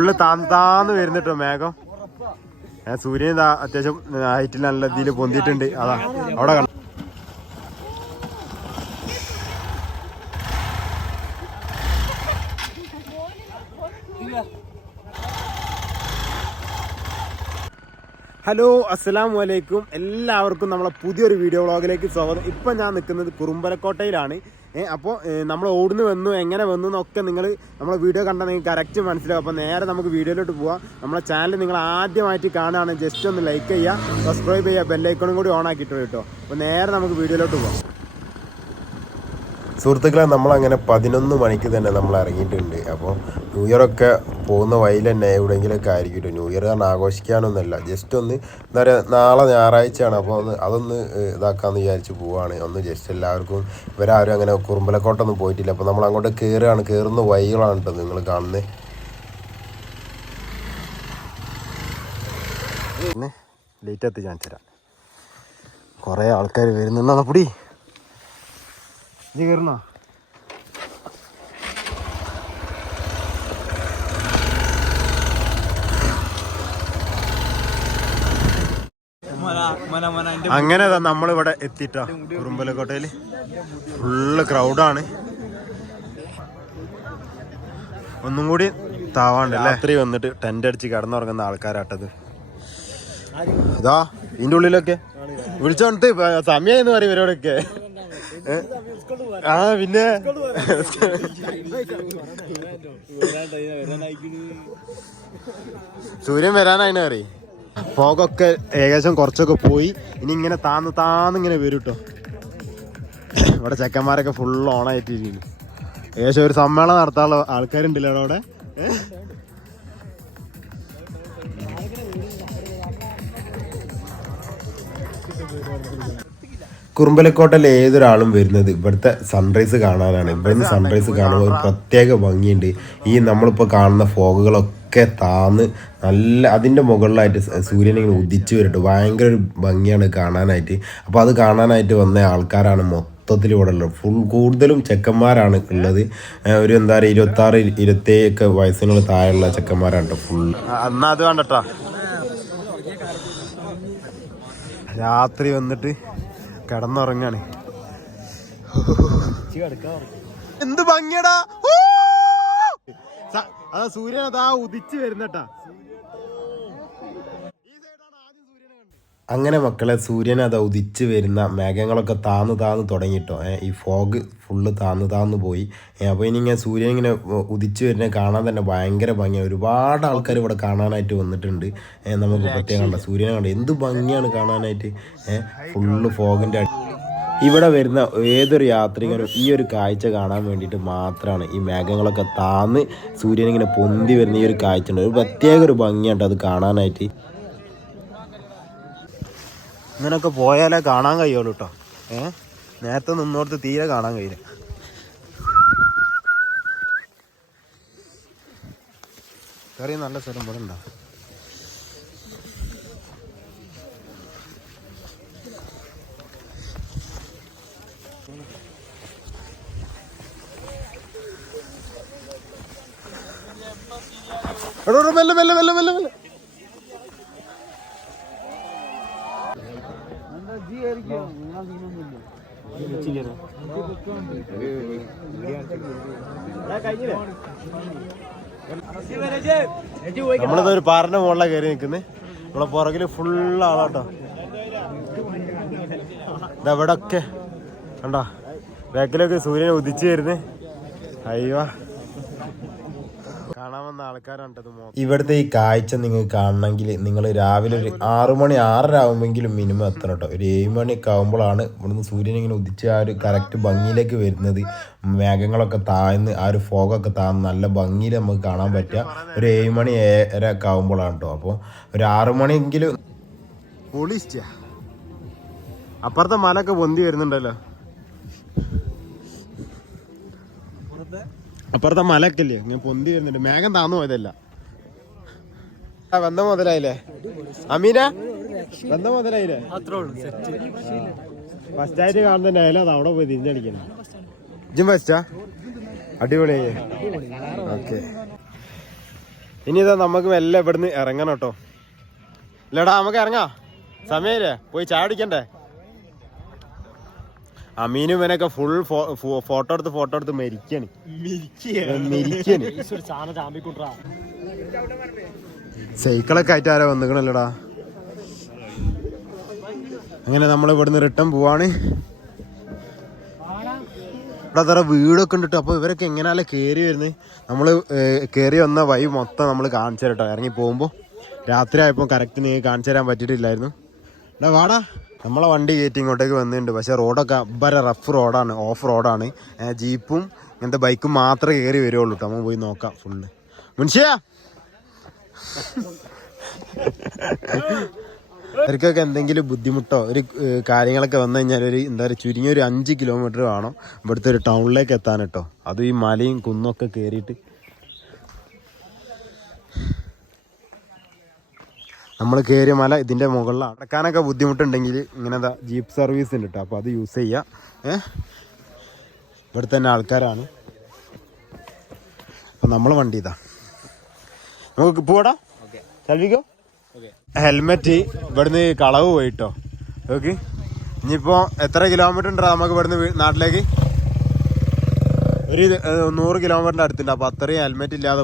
Full താന്ന് വരുന്നിട്ടോ മേഘം. സൂര്യൻ അത്യാവശ്യം ഹൈറ്റിൽ നല്ല ഇതിൽ പൊന്തിയിട്ടുണ്ട്. അതാ അവിടെ കണ്ടു. ഹലോ, അസ്സലാമു അലൈക്കും. എല്ലാവർക്കും നമ്മളെ പുതിയൊരു വീഡിയോ വ്ളോഗിലേക്ക് സ്വാഗതം. ഇപ്പം ഞാൻ നിൽക്കുന്നത് കുറുമ്പലക്കോട്ടയിലാണ്. അപ്പോൾ നമ്മൾ ഓടുന്നു വന്നു, എങ്ങനെ വന്നു എന്നൊക്കെ നിങ്ങൾ നമ്മളെ വീഡിയോ കണ്ടാൽ നിങ്ങൾക്ക് കറക്റ്റ് മനസ്സിലാവും. അപ്പോൾ നേരെ നമുക്ക് വീഡിയോയിലോട്ട് പോവാം. നമ്മളെ ചാനൽ നിങ്ങൾ ആദ്യമായിട്ട് കാണുകയാണ്, ജസ്റ്റ് ഒന്ന് ലൈക്ക് ചെയ്യുക, സബ്സ്ക്രൈബ് ചെയ്യുക, ബെല്ലൈക്കണും കൂടി ഓൺ ആക്കിയിട്ട് കേട്ടോ. അപ്പോൾ നേരെ നമുക്ക് വീഡിയോയിലോട്ട് പോവാം. സുഹൃത്തുക്കളെ, നമ്മളങ്ങനെ 11 മണിക്ക് തന്നെ നമ്മൾ ഇറങ്ങിയിട്ടുണ്ട്. അപ്പോൾ ന്യൂ ഇയറൊക്കെ പോകുന്ന വഴിയിൽ തന്നെ എവിടെയെങ്കിലുമൊക്കെ ആയിരിക്കും. ന്യൂ ഇയർ കാരണം ആഘോഷിക്കാനൊന്നുമല്ല, ജസ്റ്റ് ഒന്ന് എന്താ പറയുക, നാളെ ഞായറാഴ്ചയാണ്. അപ്പോൾ അതൊന്ന് ഇതാക്കാമെന്ന് വിചാരിച്ച് പോവുകയാണ്. ഒന്ന് ജസ്റ്റ് എല്ലാവർക്കും ഇവരാരും അങ്ങനെ കുറുമ്പലക്കോട്ടൊന്നും പോയിട്ടില്ല. അപ്പോൾ നമ്മൾ അങ്ങോട്ട് കയറുന്ന വഴികളാണ് കേട്ടോ നിങ്ങൾ കാണുന്നത്. പിന്നെ ലേറ്റ് എത്തി കാണിച്ചു തരാം. കുറേ ആൾക്കാർ വരുന്നുണ്ടെന്നാ പൊടി കയറുന്നോ? അങ്ങനെ നമ്മളിവിടെ എത്തിട്ടോ കുറുമ്പലക്കോട്ടയിൽ. ഫുള്ള് ക്രൗഡാണ്. ഒന്നും കൂടി താവാണ്ട് രാത്രി വന്നിട്ട് ടെന്റ് അടിച്ച് കിടന്നുറങ്ങുന്ന ആൾക്കാരാട്ടത്. ഇതാ ഇതിൻ്റെ ഉള്ളിലൊക്കെ വിളിച്ചോണ്ട് സമയമെന്ന് പറയും ഇവരോടൊക്കെ. പിന്നെ സൂര്യൻ വരാനായിന് പറയും. ഫോഗൊക്കെ ഏകദേശം കുറച്ചൊക്കെ പോയി. ഇനി ഇങ്ങനെ താന്നിങ്ങനെ വരും കേട്ടോ. ഇവിടെ ചെക്കന്മാരൊക്കെ ഫുൾ ഓണായിട്ടിരിക്കുന്നു. ഏകദേശം ഒരു സമ്മേളനം നടത്താനുള്ള ആൾക്കാരുണ്ടല്ലോ അവിടെ. കുറുമ്പലക്കോട്ടയിൽ ഏതൊരാളും വരുന്നത് ഇവിടുത്തെ സൺറൈസ് കാണാനാണ്. ഇവിടുന്ന് സൺറൈസ് കാണുമ്പോൾ ഒരു പ്രത്യേക ഭംഗിയുണ്ട്. ഈ നമ്മളിപ്പോൾ കാണുന്ന ഫോഗുകളൊക്കെ താന്ന് നല്ല അതിൻ്റെ മുകളിലായിട്ട് സൂര്യൻ ഇങ്ങനെ ഉദിച്ചു വരട്ടെ. ഭയങ്കര ഒരു ഭംഗിയാണ് കാണാനായിട്ട്. അപ്പോൾ അത് കാണാനായിട്ട് വന്ന ആൾക്കാരാണ് മൊത്തത്തിൽ ഇവിടെ ഉള്ളത്. കൂടുതലും ചെക്കന്മാരാണ് ഉള്ളത്. ഒരു എന്താ പറയുക 26-27 വയസ്സിനുള്ള താഴെയുള്ള ചെക്കന്മാരാണ് കേട്ടോ ഫുൾ. എന്നാൽ അത് കണ്ടട്ടോ, രാത്രി വന്നിട്ട് കിടന്നുറങ്ങാണ്. എന്ത് ഭംഗിയടാ! അതാ സൂര്യൻ അതാ ഉദിച്ചു വരുന്നട്ടാ. അങ്ങനെ മക്കളെ, സൂര്യൻ അതാ ഉദിച്ച് വരുന്ന മേഘങ്ങളൊക്കെ താന്ന് തുടങ്ങിയിട്ടോ. ഈ ഫോഗ് ഫുള്ള് താന്ന് പോയി. അപ്പോൾ ഇനി ഇങ്ങനെ സൂര്യൻ ഇങ്ങനെ ഉദിച്ച് വരുന്നത് കാണാൻ തന്നെ ഭയങ്കര ഭംഗിയാണ്. ഒരുപാട് ആൾക്കാർ ഇവിടെ കാണാനായിട്ട് വന്നിട്ടുണ്ട്. നമുക്ക് പ്രത്യേകം കണ്ട സൂര്യനെ കണ്ട എന്ത് ഭംഗിയാണ് കാണാനായിട്ട്. ഫുള്ള് ഫോഗിൻ്റെ ഇവിടെ വരുന്ന ഏതൊരു യാത്രികനും ഈ ഒരു കാഴ്ച കാണാൻ വേണ്ടിയിട്ട് മാത്രമാണ് ഈ മേഘങ്ങളൊക്കെ താന്ന് സൂര്യനിങ്ങനെ പൊന്തി വരുന്ന ഈ ഒരു കാഴ്ച ഉണ്ട്. ഒരു പ്രത്യേക ഒരു ഭംഗിയാണ് അത് കാണാനായിട്ട്. ഇങ്ങനെയൊക്കെ പോയാലേ കാണാൻ കഴിയുള്ളൂ കേട്ടോ. നേരത്തെ നിന്നോടത്ത് തീരെ കാണാൻ കഴിയില്ല. ഇത്രയും നല്ല സ്ഥലം പോലെ ഉണ്ടോ? മെല്ലെ മെല്ലെ മെല്ലെ മെല്ലെ മെല്ലെ. നമ്മളിതൊരു പാറിന്റെ മുകളിലാണ് കയറി നിൽക്കുന്നത്. നമ്മളെ പുറകില് ഫുള്ള് ആളാട്ടോ. ഇതെവിടെ ഒക്കെ കണ്ടോ, ബാക്കിലൊക്കെ സൂര്യനെ ഉദിച്ചു വരുന്നേ. അയ്യോ, കാണാൻ വന്ന ആൾക്കാരുണ്ടത്. ഇവിടുത്തെ ഈ കാഴ്ച നിങ്ങൾക്ക് കാണണമെങ്കിൽ നിങ്ങൾ രാവിലെ ഒരു 6 മണി 6:30 ആകുമെങ്കിലും മിനിമം എത്തണം കേട്ടോ. ഒരു 7 മണിയൊക്കെ ആകുമ്പോഴാണ് ഇവിടുന്ന് സൂര്യൻ ഇങ്ങനെ ഉദിച്ച് ആ ഒരു കറക്റ്റ് ഭംഗിയിലേക്ക് വരുന്നത്. മേഘങ്ങളൊക്കെ താഴ്ന്ന് ആ ഒരു ഫോഗൊക്കെ താഴ്ന്ന് നല്ല ഭംഗിയിൽ നമുക്ക് കാണാൻ പറ്റുക ഒരു 7 മണി 7:30 ഒക്കെ ആകുമ്പോഴാണ് കേട്ടോ. അപ്പോൾ ഒരു 6 മണിയെങ്കിലും പൊളിച്ച. അപ്പുറത്തെ മലൊക്കെ പൊന്തി വരുന്നുണ്ടല്ലോ. അപ്പുറത്തെ മലൊക്കെ ഇല്ലേ ഇങ്ങനെ പൊന്തി വരുന്നുണ്ട്. മേഘം താന്നു പോയതല്ല. ബന്ധം മുതലായില്ലേ അമീന? ബന്ധം മുതലായില്ലേ? ഫസ്റ്റ് ആയിട്ട് കാണുന്നതിന്റെ ആയാലും അത് അവിടെ പോയി തിരിഞ്ഞടിക്കണം. ഇജും ഫസ്റ്റാ? അടിപൊളിയായി. ഓക്കെ, ഇനി ഇതാ നമുക്ക് മെല്ലെ ഇവിടുന്ന് ഇറങ്ങണം കേട്ടോ. ഇല്ലടാ നമുക്ക് ഇറങ്ങാം, സമയല്ലേ, പോയി ചായ അടിക്കണ്ടേ. അമീനും ഇവനൊക്കെ ഫുൾ ഫോട്ടോ എടുത്ത് മരിക്കാണ്. സൈക്കിളൊക്കെ ആയിട്ട് ആരോ വന്നിക്കണല്ലോടാ. അങ്ങനെ നമ്മൾ ഇവിടുന്ന് റിട്ടേൺ പോവാണ്. ഇവിടെ അത്ര വീടൊക്കെ ഉണ്ട് കേട്ടോ. അപ്പോൾ ഇവരൊക്കെ എങ്ങനെയല്ലേ കയറി വരുന്നത്. നമ്മൾ കയറി വന്ന വഴി മൊത്തം നമ്മൾ കാണിച്ചു തരാം കേട്ടോ. ഇറങ്ങി പോകുമ്പോൾ രാത്രി ആയപ്പോൾ കറക്റ്റ് നീ കാണിച്ചു തരാൻ പറ്റിയിട്ടില്ലായിരുന്നു. എടാ വാടാ, നമ്മളെ വണ്ടി കയറ്റി ഇങ്ങോട്ടേക്ക് വന്നിട്ടുണ്ട്. പക്ഷേ റോഡൊക്കെ അബ്ബര റഫ് റോഡാണ്, ഓഫ് റോഡാണ്. ജീപ്പും ഇങ്ങനത്തെ ബൈക്കും മാത്രമേ കയറി വരുള്ളൂ കേട്ടോ. നമ്മൾ പോയി നോക്കാം ഫുള്ള്. മുൻഷിയാ അവർക്കൊക്കെ എന്തെങ്കിലും ബുദ്ധിമുട്ടോ ഒരു കാര്യങ്ങളൊക്കെ വന്നു കഴിഞ്ഞാൽ എന്താ പറയുക, ചുരുങ്ങിയ ഒരു 5 കിലോമീറ്റർ വേണം ഇവിടുത്തെ ഒരു ടൗണിലേക്ക് എത്താൻ കേട്ടോ. അതും ഈ മലയും കുന്നൊക്കെ കയറിയിട്ട് നമ്മൾ കയറിയ മല ഇതിൻ്റെ മുകളിലാണ്. അടക്കാനൊക്കെ ബുദ്ധിമുട്ടുണ്ടെങ്കിൽ ഇങ്ങനെ ജീപ്പ് സർവീസ് ഉണ്ട് കേട്ടോ. അപ്പോൾ അത് യൂസ് ചെയ്യാം. ഇവിടെ തന്നെ ആൾക്കാരാണ്. അപ്പം നമ്മളെ വണ്ടി ഇതാ, നമുക്ക് പോടാ. സെൽവിക്കോ ഹെൽമെറ്റ് ഇവിടുന്ന് കളവ് പോയിട്ടോ. ഓക്കെ, ഇനിയിപ്പോൾ എത്ര കിലോമീറ്റർ ഉണ്ടോ നമുക്ക് ഇവിടുന്ന് നാട്ടിലേക്ക്? ഒരു 100 കിലോമീറ്ററിൻ്റെ അടുത്തുണ്ട്. അപ്പോൾ അത്രയും ഹെൽമെറ്റ് ഇല്ലാതെ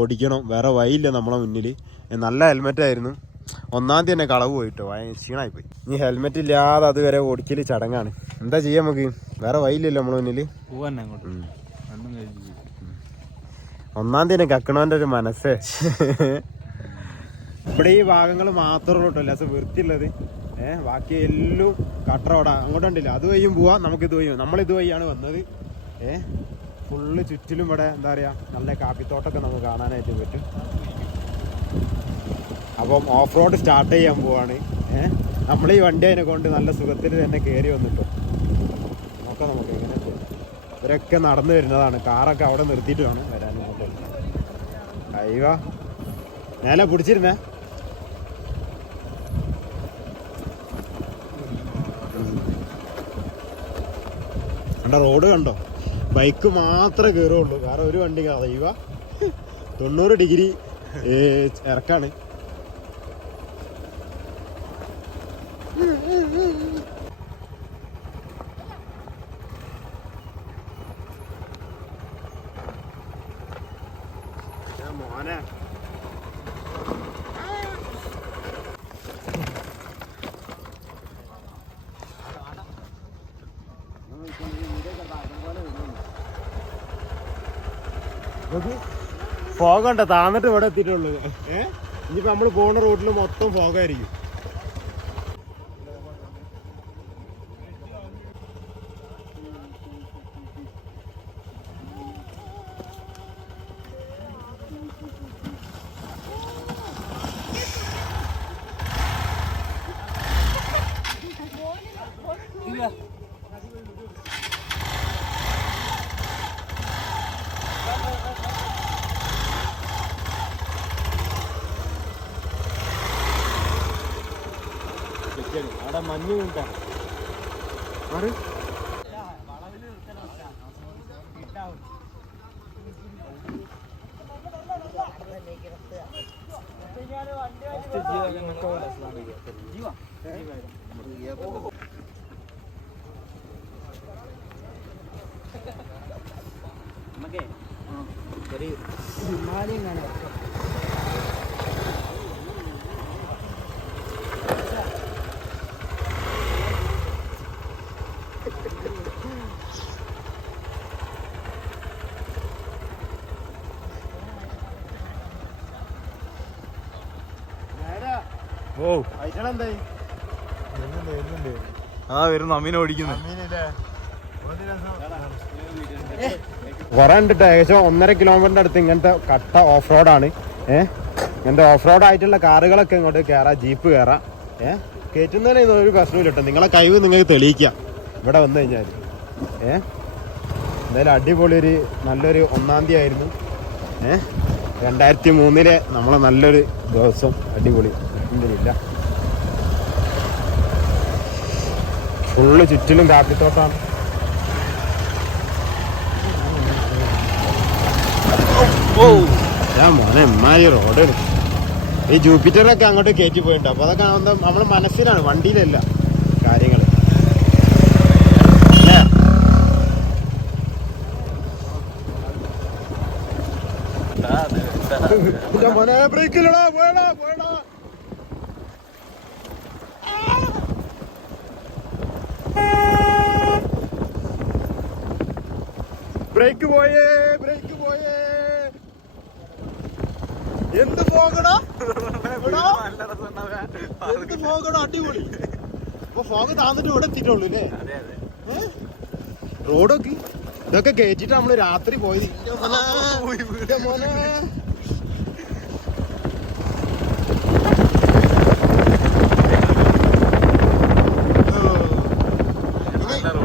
ഓടിക്കണം. വേറെ വഴിയില്ല നമ്മളെ മുന്നിൽ. നല്ല ഹെൽമെറ്റ് ആയിരുന്നു. 1-ാം തീയതി തന്നെ കളവ് പോയിട്ടോ, ക്ഷീണമായിപ്പോയി. ഇനി ഹെൽമെറ്റ് ഇല്ലാതെ അതുവരെ ഓടിക്കൽ ചടങ്ങാണ്. എന്താ ചെയ്യാം, നമുക്ക് വേറെ വഴിയില്ലല്ലോ നമ്മളെ മുന്നിൽ. 1-ാം തീയതി തന്നെ കക്കണോൻ്റെ ഒരു മനസ്സേ. ഇവിടെ ഈ ഭാഗങ്ങൾ മാത്രമേ ഉള്ളൂ കേട്ടോ വൃത്തിയുള്ളത്. ബാക്കി എല്ലാം കട്ട റോഡാ. അങ്ങോട്ടുണ്ടല്ലോ, അത് വഴിയും പോവാം, നമുക്കിത് വഴിയും. നമ്മളിത് വഴിയാണ് വന്നത്. ഫുള്ള് ചുറ്റിലും ഇവിടെ എന്താ പറയുക, നല്ല കാപ്പിത്തോട്ടമൊക്കെ നമുക്ക് കാണാനായിട്ട് പറ്റും. അപ്പം ഓഫ് റോഡ് സ്റ്റാർട്ട് ചെയ്യാൻ പോവാണ്. നമ്മൾ ഈ വണ്ടി അതിനെ കൊണ്ട് നല്ല സുഖത്തിൽ തന്നെ കയറി വന്നിട്ടോ. നോക്കാം നമുക്ക് എങ്ങനെ. ഇവരൊക്കെ നടന്നു വരുന്നതാണ്. കാറൊക്കെ അവിടെ നിർത്തിയിട്ട് വേണം വരാൻ. അയ്യോ നേരെ പിടിച്ചിരുന്നേ. കണ്ടോ റോഡ് കണ്ടോ, ബൈക്ക് മാത്രമേ കയറുള്ളൂ, വേറെ ഒരു വണ്ടി അയ്യോ 90 ഡിഗ്രി ഇറക്കാണ്. മോനെ ഫോഗുണ്ടോ, താന്നിട്ട് ഇവിടെ എത്തിയിട്ടുള്ളൂ. ഇനിയിപ്പോൾ നമ്മൾ പോകുന്ന റൂട്ടിൽ മൊത്തം ഫോഗായിരിക്കും. അവിടെ മഞ്ഞ് കൂട്ടാ ഹിമാലയം കാണാം. വരുന്നു അമ്മീനെ ഓടിക്കുന്നു. കുറെ ഉണ്ടിട്ട് ഏകദേശം 1.5 കിലോമീറ്ററിന്റെ അടുത്ത് ഇങ്ങനത്തെ കട്ട ഓഫ് റോഡാണ്. ഇങ്ങനത്തെ ഓഫ് റോഡ് ആയിട്ടുള്ള കാറുകളൊക്കെ ഇങ്ങോട്ട് കയറാം, ജീപ്പ് കയറാം. കയറ്റുന്നതിന് ഒരു പ്രശ്നമില്ല കേട്ടോ. നിങ്ങളെ കഴിവ് നിങ്ങൾക്ക് തെളിയിക്കാം ഇവിടെ വന്നു കഴിഞ്ഞാൽ. എന്തായാലും അടിപൊളി ഒരു നല്ലൊരു 1-ാം തീയതി ആയിരുന്നു. 2003 നമ്മളെ നല്ലൊരു ദിവസം. അടിപൊളി. ഇല്ല ഫുള്ള് ചുറ്റിലും കാപ്പിത്തോട്ടാണ്. മോനെ എമ്മാരി റോഡ് ഈ ജൂപ്പിറ്ററൊക്കെ അങ്ങോട്ട് കയറ്റി പോയിട്ടുണ്ട്. അപ്പോൾ അതൊക്കെ നമ്മുടെ മനസ്സിലാണ്, വണ്ടിയിലല്ല കാര്യങ്ങൾ അല്ലേ. മോനെ ബ്രേക്കിലടാ, പോയടാ പോയടാ. ബ്രേക്ക് പോയേ, ബ്രേക്ക് പോയേ. എന്ത് പോകണോ, എന്ത് പോകണോ, അടിപൊളി. അപ്പൊ ഫോഗ് താന്നിട്ട് ഇവിടെ എത്തിയിട്ടുള്ളൂ അല്ലേ. റോഡൊക്കെ ഇതൊക്കെ കയറ്റിട്ട് നമ്മള് രാത്രി പോയത്. മോനെ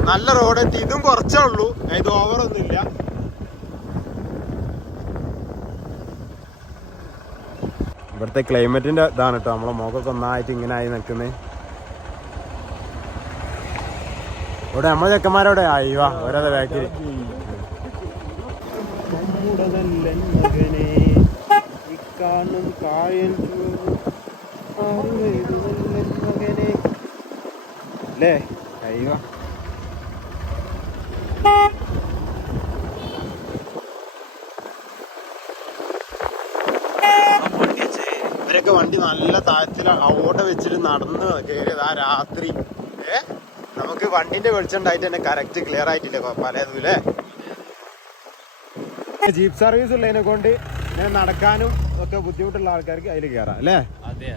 നല്ല റോഡ് എത്തി. ഇതും കുറച്ചേ ഉള്ളൂ, ഇത് ഓവറൊന്നുമില്ല. ഇവിടുത്തെ ക്ലൈമറ്റിന്റെ ഇതാണ് കേട്ടോ, നമ്മളെ മുഖമൊക്കെ ഒന്നായിട്ട് ഇങ്ങനെ ആയി നിൽക്കുന്നത്. ഇവിടെ നമ്മളെ ചെക്കന്മാരോടെ ആയിവാ ഓരോ ബാക്കിൽ. അല്ലേ അയ്യോ ഇവരൊക്കെ വണ്ടി നല്ല താഴത്തിൽ അവിടെ വെച്ചിട്ട് നടന്ന് കയറിയത് ആ രാത്രി. നമുക്ക് വണ്ടിന്റെ വെളിച്ചം ഉണ്ടായിട്ട് തന്നെ കറക്റ്റ് ക്ലിയർ ആയിട്ടില്ല പലതും അല്ലേ. ജീപ്പ് സർവീസ് ഉള്ളതിനെ കൊണ്ട് ഞാൻ നടക്കാനും ഒക്കെ ബുദ്ധിമുട്ടുള്ള ആൾക്കാർക്ക് അതിൽ കയറാം അല്ലേ. അതെ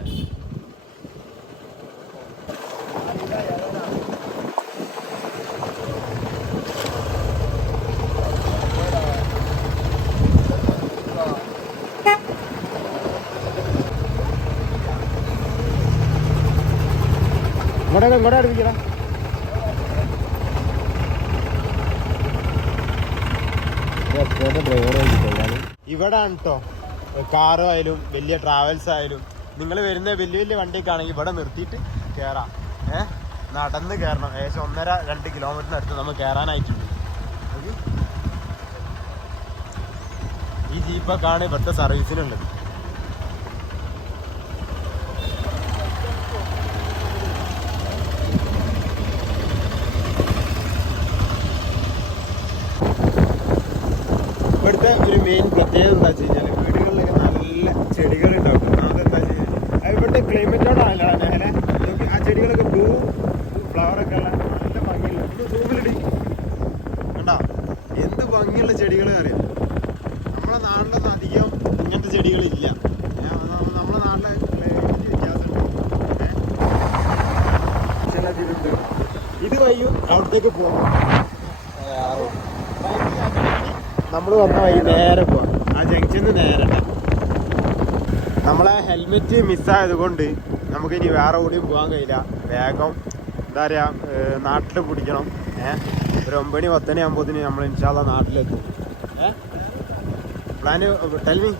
ഇങ്ങോട്ട് അടുപ്പിക്കണം. ഇവിടെ ആണ് കേട്ടോ കാറ് ആയാലും വലിയ ട്രാവൽസ് ആയാലും നിങ്ങൾ വരുന്ന വലിയ വലിയ വണ്ടിയൊക്കെ ആണെങ്കിൽ ഇവിടെ നിർത്തിയിട്ട് കയറാം. നടന്ന് കയറണം. ഏകദേശം 1.5-2 കിലോമീറ്ററിനടുത്ത് നമുക്ക് കയറാനായിട്ടുണ്ട്. ഈ ജീപ്പൊക്കെയാണ് ഇവിടുത്തെ സർവീസിനുള്ളത്. ഇവിടുത്തെ ഒരു മെയിൻ പ്രത്യേകത എന്താ വെച്ച് കഴിഞ്ഞാൽ വീടുകളിലൊക്കെ നല്ല ചെടികൾ ഉണ്ടാവും. അതെന്താ വെച്ച് കഴിഞ്ഞാൽ ഇവിടുത്തെ ക്ലൈമറ്റോടാണല്ലോ അങ്ങനെ ആ ചെടികളൊക്കെ ബ്ലൂ ഫ്ലവറൊക്കെ ഉള്ള നല്ല ഭംഗിയുള്ള റൂമിലിടി കണ്ടോ എന്ത് ഭംഗിയുള്ള ചെടികൾ അറിയാം. നമ്മളെ നാട്ടിലൊന്നും അധികം ഇങ്ങനത്തെ ചെടികളില്ല. നമ്മളെ നാട്ടിലെ വ്യത്യാസമുണ്ട്. ഇത് വയ്യും അവിടത്തേക്ക് പോകും. നമ്മൾ വന്ന വഴി നേരെ പോവാം. ആ ജംഗ്ഷന് നേരെ. നമ്മളെ ഹെൽമെറ്റ് മിസ്സായത് കൊണ്ട് നമുക്കിനി വേറെ കൂടിയും പോകാൻ കഴിയില്ല. വേഗം എന്താ പറയുക നാട്ടിൽ പിടിക്കണം. ഒരു 9-10 ആകുമ്പോഴത്തേന് നമ്മൾ ഇൻഷാ അല്ലാഹ് നാട്ടിലെത്തും. Plan tell me.